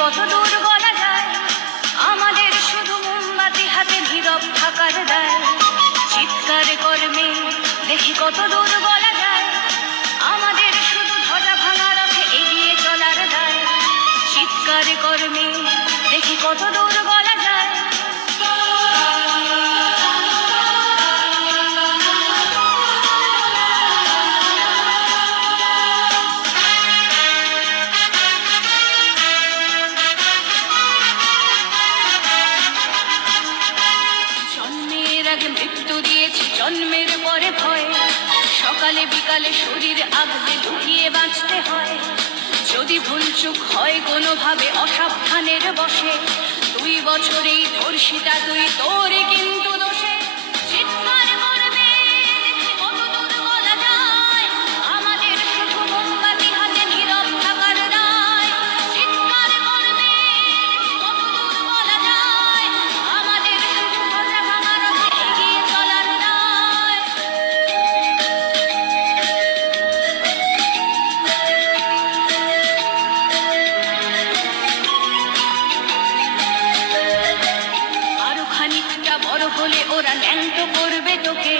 কত দূর বলা যায়, আমাদের শুধু মোমবাতি হাতে নীরব থাকার দায়। চিৎকার কর্মে দেখি কত দূর বলা যায়, আমাদের শুধু ধ্বজা ভাঙা রথে এগিয়ে চলার দায়। চিৎকার কর্মে দেখি কত দূর বলা যায়। মৃত্যু দিয়েছি জন্মের পরে ভয়, সকালে বিকালে শরীর আগলে লুকিয়ে বাঁচতে হয়। যদি ভুলচুক হয় কোনোভাবে অসাবধানের বসে, 2 বছরেই ধর্ষিতা তুই, তোর কিন্তু দোষে। চিৎকার করবে দেখি কত দূর বলা যায়, আমাদের শুধু মোমবাতি হাতে নীরব থাকার দায়। চিৎকার করবে দেখি কত দূর বলা যায়, আমাদের শুধু ধ্বজা ভাঙা রথে এগিয়ে চলার দায়। আরো খানিকটা বড় হলে ওরা ন্যাংটো করবে তোকে,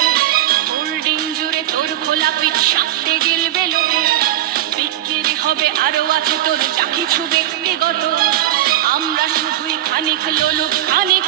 হোল্ডিং জুড়ে তোর খোলা পিঠ সাপটে গিলবে লোকে। বিক্রি হবে আরো আছে তোর যা কিছু ব্যক্তিগত, আমরা শুধুই খানিক লোলুপ খানিক